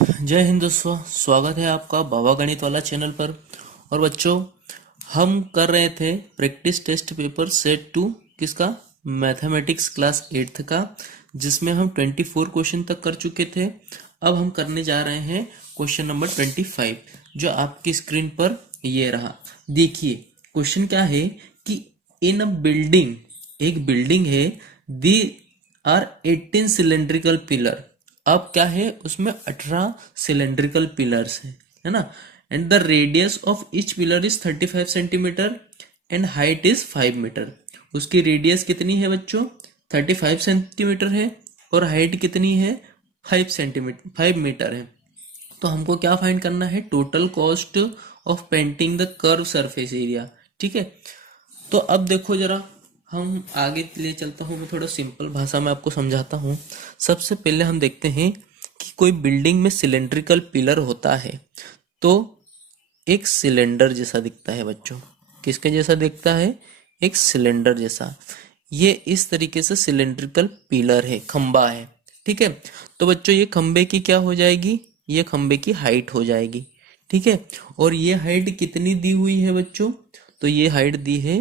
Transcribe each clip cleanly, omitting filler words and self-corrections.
जय हिंद दोस्तों, स्वागत है आपका बाबा गणित वाला चैनल पर। और बच्चों, हम कर रहे थे प्रैक्टिस टेस्ट पेपर सेट 2 किसका, मैथमेटिक्स क्लास 8th का, जिसमें हम 24 क्वेश्चन तक कर चुके थे। अब हम करने जा रहे हैं क्वेश्चन नंबर 25, जो आपकी स्क्रीन पर ये रहा। देखिए क्वेश्चन क्या है कि इन अ बिल्डिंग, एक बिल्डिंग है, दी आर 18 सिलेंड्रिकल पिलर। अब क्या है, उसमें 18 सिलेंड्रिकल पिलर्स है ना। And the radius of each pillar is 35 centimetre and height is 5 metre. उसकी रेडियस कितनी है बच्चों, 35 सेंटीमीटर है, और हाइट कितनी है, 5 मीटर है। तो हमको क्या फाइंड करना है, total cost of painting the curve surface area. ठीक है, तो अब देखो जरा, हम आगे ले चलता हूँ, मैं थोड़ा सिंपल भाषा में आपको समझाता हूँ। सबसे पहले हम देखते हैं कि कोई बिल्डिंग में सिलेंड्रिकल पिलर होता है तो एक सिलेंडर जैसा दिखता है बच्चों। किसके जैसा दिखता है, एक सिलेंडर जैसा। ये इस तरीके से सिलेंड्रिकल पिलर है, खंबा है। ठीक है, तो बच्चों ये खंबे की क्या हो जाएगी, ये खंबे की हाइट हो जाएगी। ठीक है, और ये हाइट कितनी दी हुई है बच्चों, तो ये हाइट दी है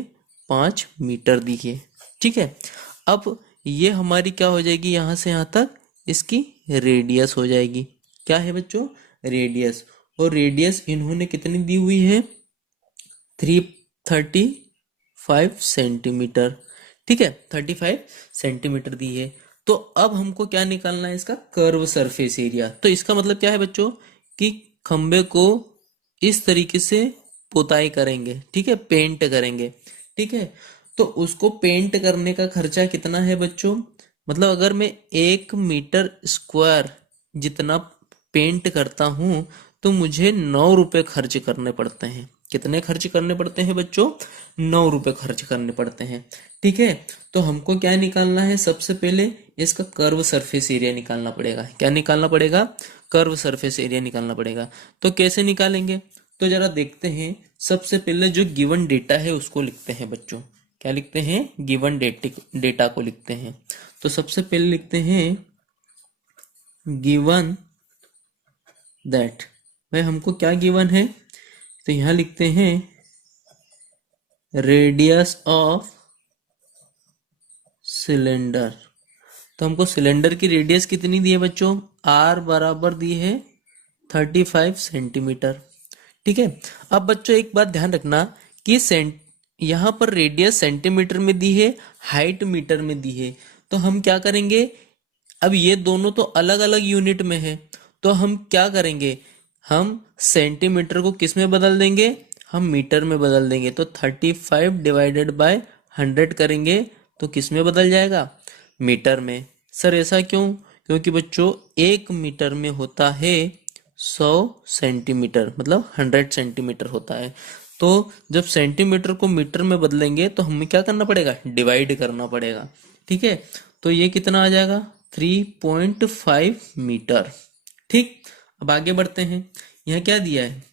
5 मीटर दी है। ठीक है, अब ये हमारी क्या हो जाएगी, यहाँ से यहाँ तक इसकी रेडियस हो जाएगी। क्या है बच्चों, रेडियस। और रेडियस इन्होंने कितनी दी हुई है, 335 सेंटीमीटर। ठीक है, 35 सेंटीमीटर दी है। तो अब हमको क्या निकालना है, इसका कर्व सरफेस एरिया। तो इसका मतलब क्या है बच्चों, कि खंबे को इस तरीके से पुताई करेंगे। ठीक है, पेंट करेंगे। ठीक है, तो उसको पेंट करने का खर्चा कितना है बच्चों, मतलब अगर मैं 1 मीटर स्क्वायर जितना पेंट करता हूं तो मुझे 9 रुपए खर्च करने पड़ते हैं। कितने खर्च करने पड़ते हैं बच्चों, 9 रुपए खर्च करने पड़ते हैं। ठीक है, तो हमको क्या निकालना है, सबसे पहले इसका कर्व सरफेस एरिया निकालना पड़ेगा। क्या निकालना पड़ेगा, कर्व सरफेस एरिया निकालना पड़ेगा। तो कैसे निकालेंगे, तो जरा देखते हैं। सबसे पहले जो गिवन डेटा है उसको लिखते हैं बच्चों। क्या लिखते हैं, गिवन डेटा को लिखते हैं। तो सबसे पहले लिखते हैं गिवन दैट। भाई हमको क्या गिवन है, तो यहां लिखते हैं रेडियस ऑफ सिलेंडर। तो हमको सिलेंडर की रेडियस कितनी दी है बच्चों, आर बराबर दी है 35 सेंटीमीटर। ठीक है, अब बच्चों एक बात ध्यान रखना कि यहाँ पर रेडियस सेंटीमीटर में दी है, हाइट मीटर में दी है। तो हम क्या करेंगे, अब ये दोनों तो अलग अलग यूनिट में है, तो हम क्या करेंगे, हम सेंटीमीटर को किस में बदल देंगे, हम मीटर में बदल देंगे। तो 35 डिवाइडेड बाय 100 करेंगे तो किस में बदल जाएगा, मीटर में। सर ऐसा क्यों, क्योंकि बच्चों 1 मीटर में होता है 100 सेंटीमीटर, मतलब 100 सेंटीमीटर होता है। तो जब सेंटीमीटर को मीटर में बदलेंगे तो हमें क्या करना पड़ेगा, डिवाइड करना पड़ेगा। ठीक है, तो ये कितना आ जाएगा, 3.5 मीटर। ठीक, अब आगे बढ़ते हैं। यह क्या दिया है,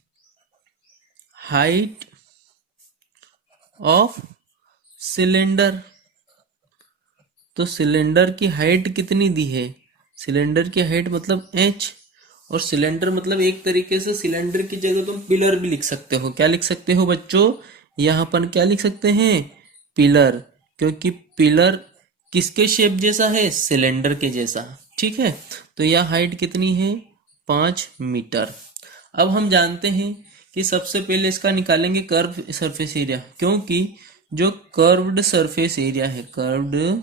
हाइट ऑफ सिलेंडर। तो सिलेंडर की हाइट कितनी दी है, सिलेंडर की हाइट मतलब h, और सिलेंडर मतलब एक तरीके से सिलेंडर की जगह तुम पिलर भी लिख सकते हो। क्या लिख सकते हो बच्चों, यहां पर क्या लिख सकते हैं, पिलर। क्योंकि पिलर किसके शेप जैसा है, सिलेंडर के जैसा। ठीक है, तो यह हाइट कितनी है, 5 मीटर। अब हम जानते हैं कि सबसे पहले इसका निकालेंगे कर्व सरफेस एरिया, क्योंकि जो कर्व्ड सरफेस एरिया है, curved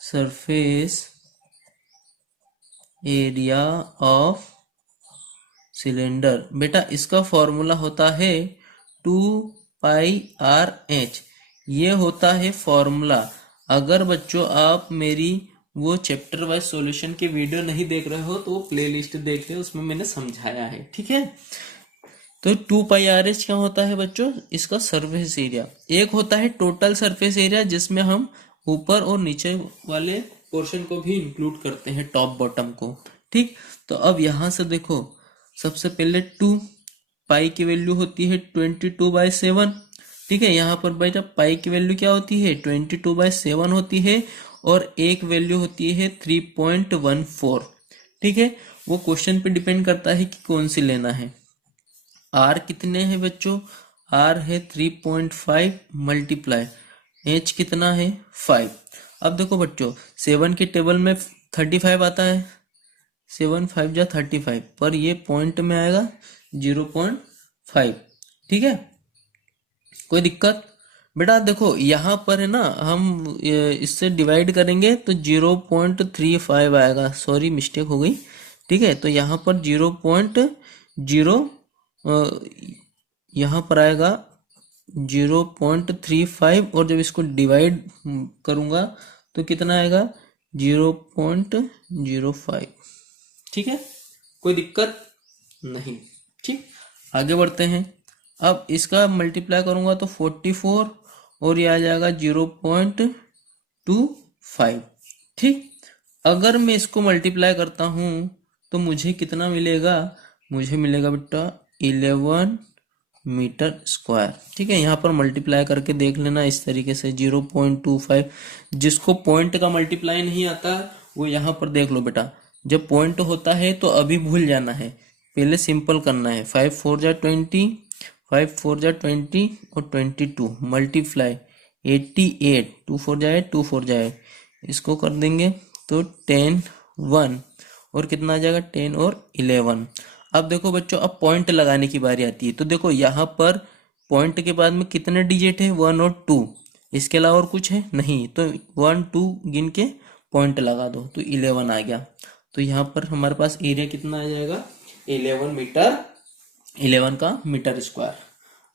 surface area of cylinder, बेटा इसका फॉर्मूला होता है 2πr/h। ये होता है फॉर्मूला। अगर बच्चों आप मेरी वो चैप्टर वाइज सॉल्यूशन की वीडियो नहीं देख रहे हो तो वो प्लेलिस्ट देख ले, उसमें मैंने समझाया है। ठीक है, तो 2πr/h क्या होता है बच्चों, इसका सरफेस एरिया। एक होता है टोटल सरफेस एरिया, जिसमें हम ऊपर और नीचे वाले पोर्शन को भी इंक्लूड करते हैं, टॉप बॉटम को। ठीक, तो अब यहां से देखो, सबसे पहले 2 पाई की वैल्यू होती है 22/7। ठीक है, यहाँ पर बेटा पाई की वैल्यू क्या होती है, 22/7 होती है, और एक वैल्यू होती है 3.14। ठीक है, वो क्वेश्चन पे डिपेंड करता है कि कौन सी लेना है। आर कितने हैं बच्चों, आर है 3.5 मल्टीप्लाई एच कितना है 5। अब देखो बच्चों 7 के टेबल में 35 आता है, 7 5 जा 35, पर ये पॉइंट में आएगा 0.5। ठीक है, कोई दिक्कत? बेटा देखो यहाँ पर है ना, हम इससे डिवाइड करेंगे तो 0.35 आएगा, सॉरी मिस्टेक हो गई। ठीक है, तो यहाँ पर 0.0, यहाँ पर आएगा 0.35, और जब इसको डिवाइड करूंगा तो कितना आएगा 0.05। ठीक है, कोई दिक्कत नहीं। ठीक, आगे बढ़ते हैं। अब इसका मल्टीप्लाई करूंगा तो 44, और ये आ जाएगा 0.25। ठीक, अगर मैं इसको मल्टीप्लाई करता हूं तो मुझे कितना मिलेगा, मुझे मिलेगा बेटा 11 मीटर स्क्वायर। ठीक है, यहाँ पर मल्टीप्लाई करके देख लेना इस तरीके से 0.25। जिसको पॉइंट का मल्टीप्लाई नहीं आता वो यहाँ पर देख लो बेटा, जब पॉइंट होता है तो अभी भूल जाना है, पहले सिंपल करना है। 5 4 जा 20, 5 4 जा 20 और 22 मल्टीप्लाई 88, 2 4 जाए 2 4 जाए, इसको कर देंगे तो 10 1, और कितना आ जाएगा 10 और 11। अब देखो बच्चों, अब पॉइंट लगाने की बारी आती है। तो देखो यहाँ पर पॉइंट के बाद में कितने डिजिट है 1 और 2, इसके अलावा और कुछ है नहीं, तो 1 2 गिन के पॉइंट लगा दो तो 11 आ गया। तो यहाँ पर हमारे पास एरिया कितना आ जाएगा 11 मीटर, 11 का मीटर स्क्वायर।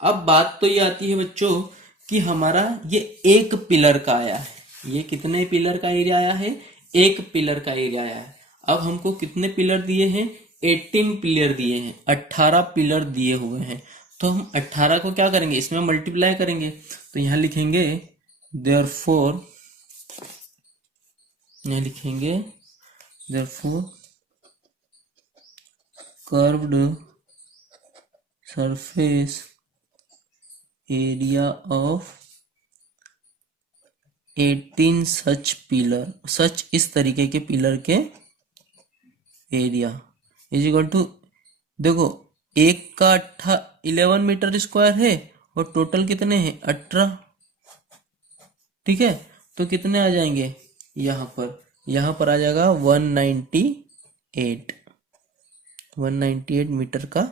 अब बात तो ये आती है बच्चों कि हमारा ये एक पिलर का आया है, ये कितने पिलर का एरिया आया है, एक पिलर का एरिया आया है। अब हमको कितने पिलर दिए हैं, 18 पिलर दिए हैं, 18 पिलर दिए हुए हैं। तो हम 18 को क्या करेंगे, इसमें मल्टीप्लाई करेंगे। तो यहां लिखेंगे देयरफॉर, यहां लिखेंगे therefore curved surface area of 18 such pillar, such इस तरीके के पिलर के एरिया इज इक्वल टू, देखो एक का 11 मीटर स्क्वायर है और टोटल कितने हैं 18। ठीक है, तो कितने आ जाएंगे यहाँ पर आ जाएगा 198 मीटर का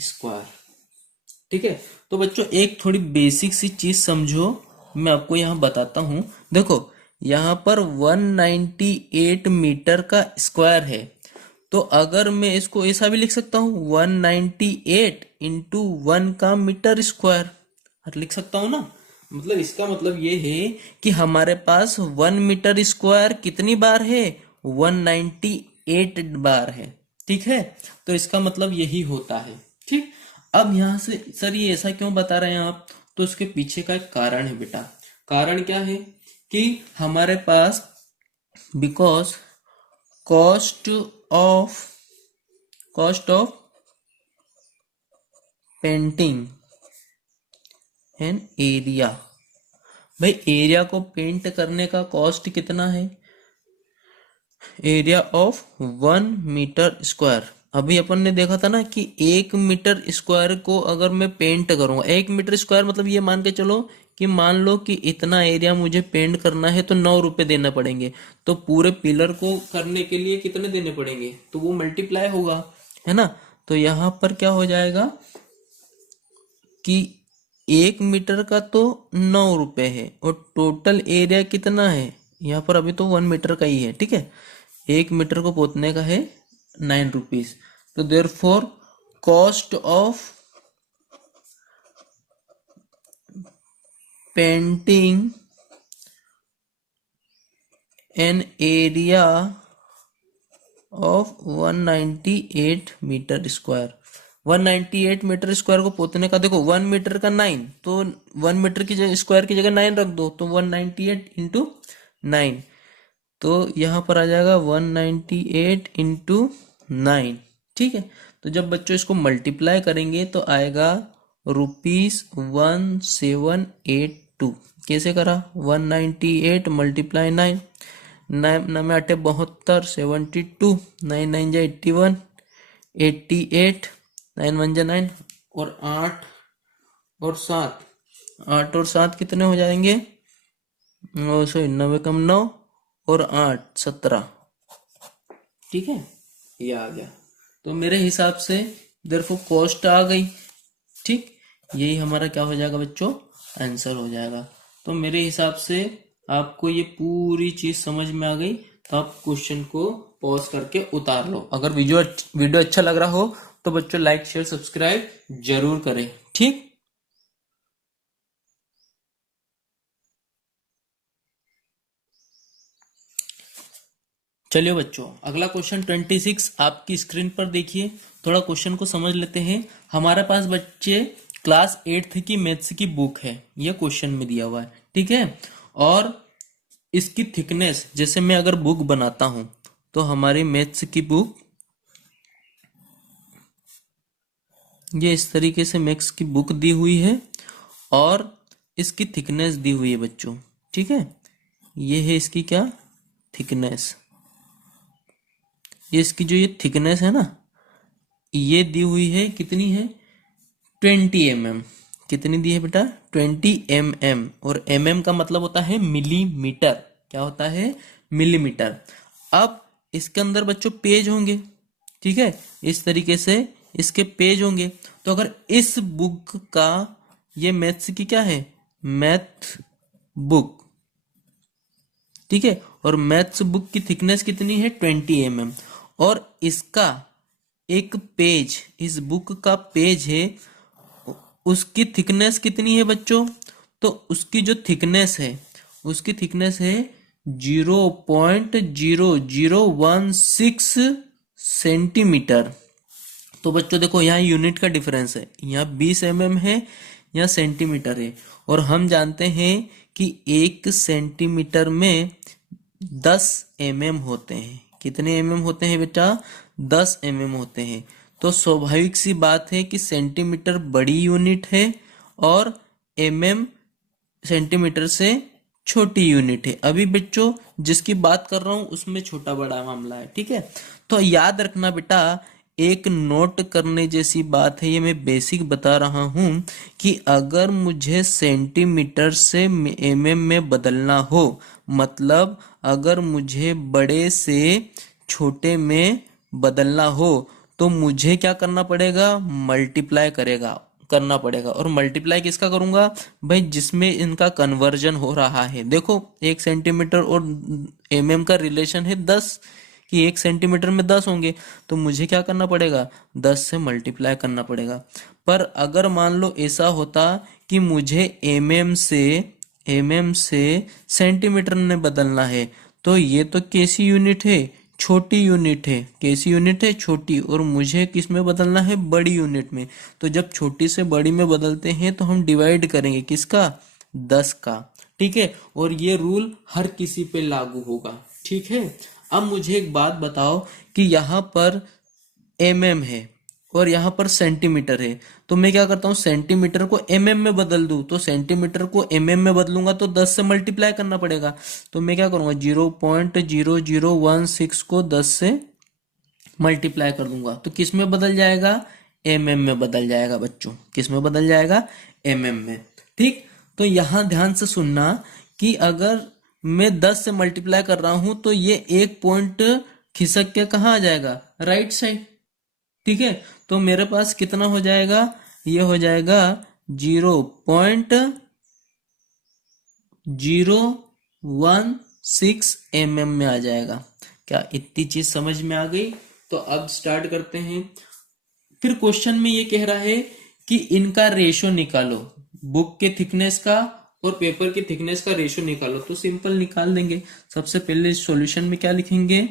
स्क्वायर। ठीक है, तो बच्चों एक थोड़ी बेसिक सी चीज समझो, मैं आपको यहाँ बताता हूं। देखो यहाँ पर 198 मीटर का स्क्वायर है, तो अगर मैं इसको ऐसा भी लिख सकता हूँ 198 इंटू 1 का मीटर स्क्वायर लिख सकता हूँ ना। मतलब इसका मतलब ये है कि हमारे पास 1 मीटर स्क्वायर कितनी बार है, 198 बार है। ठीक है, तो इसका मतलब यही होता है। ठीक, अब यहां से सर ये ऐसा क्यों बता रहे हैं आप, तो उसके पीछे का एक कारण है बेटा। कारण क्या है कि हमारे पास because cost of painting an area, भाई एरिया को पेंट करने का कॉस्ट कितना है, एरिया ऑफ 1 मीटर स्क्वायर। अभी अपन ने देखा था ना कि 1 मीटर स्क्वायर को अगर मैं पेंट करूंगा, 1 मीटर स्क्वायर मतलब ये मान के चलो कि मान लो कि इतना एरिया मुझे पेंट करना है तो 9 रुपए देना पड़ेंगे। तो पूरे पिलर को करने के लिए कितने देने पड़ेंगे, तो वो मल्टीप्लाई होगा, है ना। तो यहाँ पर क्या हो जाएगा कि 1 मीटर का तो 9 रुपए है, और टोटल एरिया कितना है यहाँ पर, अभी तो 1 मीटर का ही है। ठीक है, 1 मीटर को पोतने का है 9 रुपीज। तो therefore cost of painting an area of 198 metre square, 198 metre square को पोतने का, देखो 1 मीटर का 9, तो 1 मीटर की जगह स्क्वायर की जगह 9 रख दो, तो 198 इंटू 9, तो यहाँ पर आ जाएगा 198 इंटू 9। ठीक है, तो जब बच्चों इसको मल्टीप्लाई करेंगे तो आएगा ₹1782। कैसे करा, 198 मल्टीप्लाई 9, नवे 8 72, 72, 9 9 जा 81, 88, 9 1 जा 9, और 8 और 7, 8 और 7 कितने हो जाएंगे? सॉरी, 9 कम 9 और 8 17। ठीक है, ये आ गया। तो मेरे हिसाब से देयरफॉर कॉस्ट आ गई। ठीक, यही हमारा क्या हो जाएगा बच्चों? आंसर हो जाएगा। तो मेरे हिसाब से आपको ये पूरी चीज समझ में आ गई, तो आप क्वेश्चन को पॉज करके उतार लो। अगर वीडियो अच्छा लग रहा हो तो बच्चों लाइक शेयर सब्सक्राइब जरूर करें। ठीक, चलिए बच्चों, अगला क्वेश्चन 26 आपकी स्क्रीन पर देखिए। थोड़ा क्वेश्चन को समझ लेते हैं। हमारे पास बच्चे क्लास 8th की मैथ्स की बुक है, ये क्वेश्चन में दिया हुआ है। ठीक है, और इसकी थिकनेस, जैसे मैं अगर बुक बनाता हूं तो हमारी मैथ्स की बुक ये इस तरीके से मैथ्स की बुक दी हुई है, और इसकी थिकनेस दी हुई है बच्चों। ठीक है, ये है इसकी क्या? थिकनेस। ये इसकी जो ये थिकनेस है ना, ये दी हुई है, कितनी है? 20 mm। कितनी दी है बेटा? 20 mm। और का मतलब होता है मिलीमीटर। क्या होता है? मिलीमीटर। अब इसके अंदर बच्चों पेज होंगे। ठीक है, इस तरीके से इसके पेज होंगे। तो अगर इस बुक का, ये मैथ्स की क्या है? Math book. ठीक है, और मैथ्स बुक की थिकनेस कितनी है? 20 mm। और इसका एक पेज, इस बुक का पेज है, उसकी थिकनेस कितनी है बच्चों? तो उसकी जो थिकनेस है, उसकी थिकनेस है 0.0016 सेंटीमीटर। तो बच्चों देखो, यहाँ यूनिट का डिफरेंस है, यहाँ 20 mm है, यहाँ सेंटीमीटर है। और हम जानते हैं कि 1 सेंटीमीटर में 10 mm होते हैं। कितने होते हैं बेटा? 10 mm होते हैं। तो स्वाभाविक सी बात है कि सेंटीमीटर बड़ी यूनिट है और सेंटीमीटर से छोटी यूनिट है। अभी बच्चों जिसकी बात कर रहा हूं उसमें छोटा बड़ा मामला है। ठीक है, तो याद रखना बेटा, एक नोट करने जैसी बात है, ये मैं बेसिक बता रहा हूं कि अगर मुझे सेंटीमीटर से में बदलना हो, मतलब अगर मुझे बड़े से छोटे में बदलना हो, तो मुझे क्या करना पड़ेगा? मल्टीप्लाई करना पड़ेगा। और मल्टीप्लाई किसका करूंगा भाई? जिसमें इनका कन्वर्जन हो रहा है। देखो, 1 सेंटीमीटर और का रिलेशन है 10, कि 1 सेंटीमीटर में 10 होंगे, तो मुझे क्या करना पड़ेगा? 10 से मल्टीप्लाई करना पड़ेगा। पर अगर मान लो ऐसा होता कि मुझे से सेंटीमीटर में बदलना है, तो ये तो कैसी यूनिट है? छोटी यूनिट है। कैसी यूनिट है? छोटी। और मुझे किस में बदलना है? बड़ी यूनिट में। तो जब छोटी से बड़ी में बदलते हैं तो हम डिवाइड करेंगे किसका? 10 का। ठीक है, और ये रूल हर किसी पे लागू होगा। ठीक है, अब मुझे एक बात बताओ कि यहाँ पर है और यहाँ पर सेंटीमीटर है, तो मैं क्या करता हूँ? सेंटीमीटर को में बदल दूं। तो सेंटीमीटर को में बदलूंगा तो 10 से मल्टीप्लाई करना पड़ेगा। तो मैं क्या करूंगा? 0.0016 को 10 से मल्टीप्लाई कर दूंगा, तो किस में बदल जाएगा? में बदल जाएगा बच्चों। किस में बदल जाएगा? में। ठीक, तो यहां ध्यान से सुनना कि अगर मैं 10 से मल्टीप्लाई कर रहा हूं तो ये एक पॉइंट खिसक के कहाँ आ जाएगा? Right side. ठीक है, तो मेरे पास कितना हो जाएगा? ये हो जाएगा 0.016 में आ जाएगा। क्या इतनी चीज समझ में आ गई? तो अब स्टार्ट करते हैं। फिर क्वेश्चन में ये कह रहा है कि इनका रेशो निकालो, बुक के थिकनेस का और पेपर की थिकनेस का रेशो निकालो। तो सिंपल निकाल देंगे। सबसे पहले सॉल्यूशन में क्या लिखेंगे?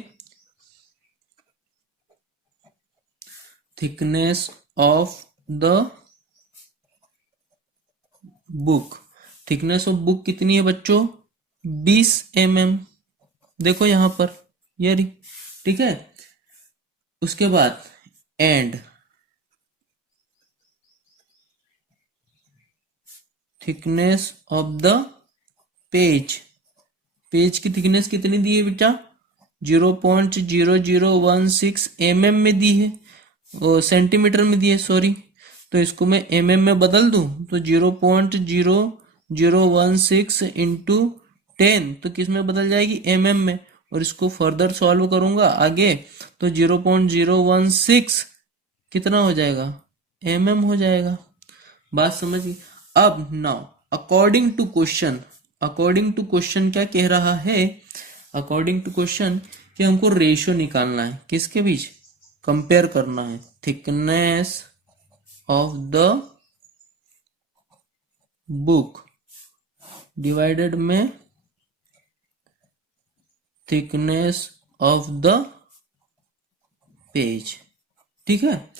Thickness of the book. Thickness of book कितनी है बच्चों? 20 mm। देखो यहां पर, ये रही। ठीक है, उसके बाद and thickness of the page. Page की थिकनेस कितनी दी है बेटा? 0.0016 mm में दी है, सेंटीमीटर में दी है सॉरी। तो इसको मैं mm में बदल दूं तो 0.0016 इंटू 10 तो किस में बदल जाएगी? mm में। और इसको फर्दर सॉल्व करूंगा आगे तो 0.016 कितना हो जाएगा? mm हो जाएगा। बात समझ गई? अब नाउ अकॉर्डिंग टू क्वेश्चन क्या कह रहा है? अकॉर्डिंग टू क्वेश्चन कि हमको रेशियो निकालना है, किसके बीच? कंपेयर करना है thickness of the book divided में थिकनेस ऑफ द पेज। ठीक है,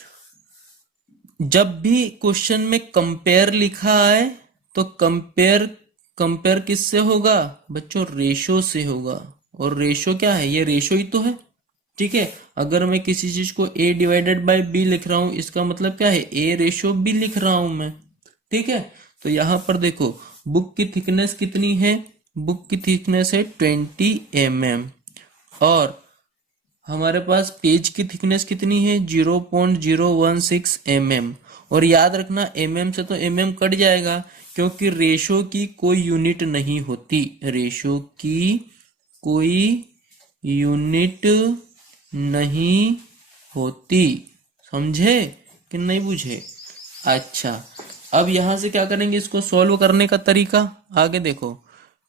जब भी क्वेश्चन में कंपेयर लिखा है तो कंपेयर किससे होगा बच्चों? रेशो से होगा। और रेशो क्या है? ये रेशो ही तो है। ठीक है, अगर मैं किसी चीज को a डिवाइडेड बाय b लिख रहा हूं, इसका मतलब क्या है? a रेशो b लिख रहा हूं मैं। ठीक है, तो यहां पर देखो बुक की थिकनेस कितनी है? बुक की थिकनेस है 20 mm और हमारे पास पेज की थिकनेस कितनी है? 0.016 mm। और याद रखना mm से तो mm कट जाएगा क्योंकि रेशो की कोई यूनिट नहीं होती। रेशो की कोई यूनिट नहीं होती। समझे कि नहीं बुझे? अच्छा, अब यहां से क्या करेंगे? इसको सॉल्व करने का तरीका आगे देखो।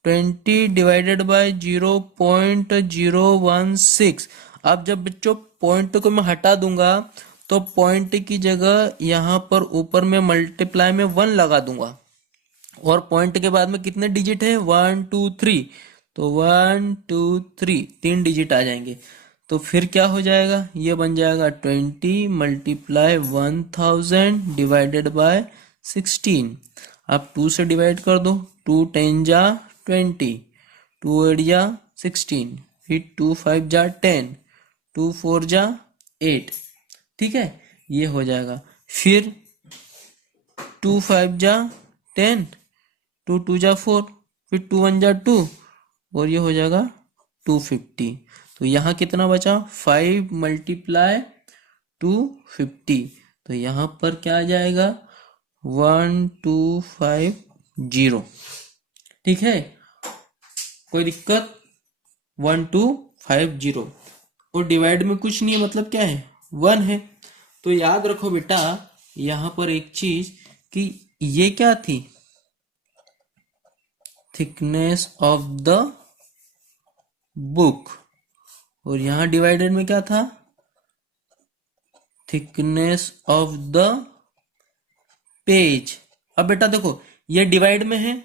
20 डिवाइडेड बाय 0.016। अब जब बच्चों पॉइंट को मैं हटा दूंगा तो पॉइंट की जगह यहां पर ऊपर में मल्टीप्लाई में 1 लगा दूंगा और पॉइंट के बाद में कितने डिजिट है? 1 2 3। तो 1 2 3 3 डिजिट आ जाएंगे। तो फिर क्या हो जाएगा? ये बन जाएगा 20 मल्टीप्लाई 1000 डिवाइडेड बाय 16। आप 2 से डिवाइड कर दो, 2 10 जा 20, 2 8 जा 16, फिर 2 5 जा 10, 2 4 जा 8। ठीक है, ये हो जाएगा। फिर 2 5 जा 10, 2 2 जा 4, फिर 2 1 जा 2 और ये हो जाएगा 250। तो यहाँ कितना बचा? 5 मल्टीप्लाई 250। तो यहाँ पर क्या आ जाएगा? 1250। ठीक है, कोई दिक्कत? 1250 और डिवाइड में कुछ नहीं है, मतलब क्या है? 1 है। तो याद रखो बेटा यहां पर एक चीज कि ये क्या थी? Thickness of the book. और यहां डिवाइडेड में क्या था? Thickness of the page. अब बेटा देखो ये डिवाइड में है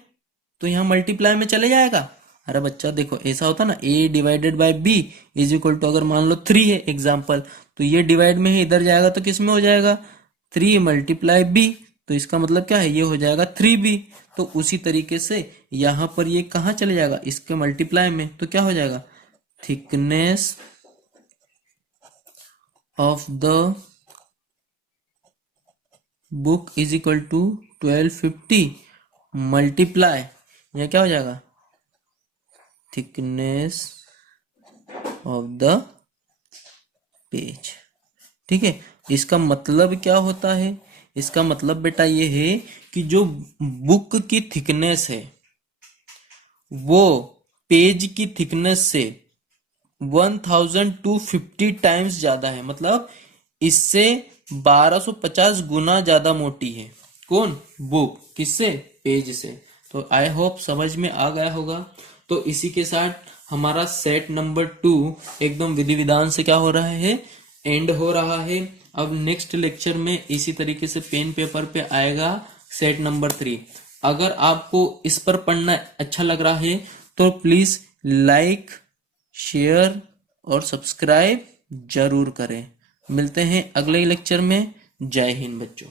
तो यहां मल्टीप्लाई में चले जाएगा। अरे बच्चा देखो ऐसा होता ना, a divided by b is equal to, अगर मान लो 3 है एग्जाम्पल, तो ये डिवाइड में है, इधर जाएगा तो किस में हो जाएगा? 3 मल्टीप्लाई b। तो इसका मतलब क्या है? ये हो जाएगा 3b। तो उसी तरीके से यहां पर ये कहाँ चले जाएगा? इसके मल्टीप्लाई में। तो क्या हो जाएगा? Thickness of the book is equal to 1250 multiply, यह क्या हो जाएगा? Thickness of the page. ठीक है, इसका मतलब क्या होता है? इसका मतलब बेटा ये है कि जो बुक की थिकनेस है वो पेज की थिकनेस से 1250 टाइम्स ज्यादा है, मतलब इससे 1250 गुना ज्यादा मोटी है। कौन? बुक। किससे? पेज से। तो आई होप समझ में आ गया होगा। तो इसी के साथ हमारा सेट नंबर 2 एकदम विधि विधान से क्या हो रहा है? एंड हो रहा है। अब नेक्स्ट लेक्चर में इसी तरीके से पेन पेपर पे आएगा सेट नंबर 3। अगर आपको इस पर पढ़ना अच्छा लग रहा है तो प्लीज लाइक, शेयर और सब्सक्राइब जरूर करें। मिलते हैं अगले लेक्चर में। जय हिंद बच्चों।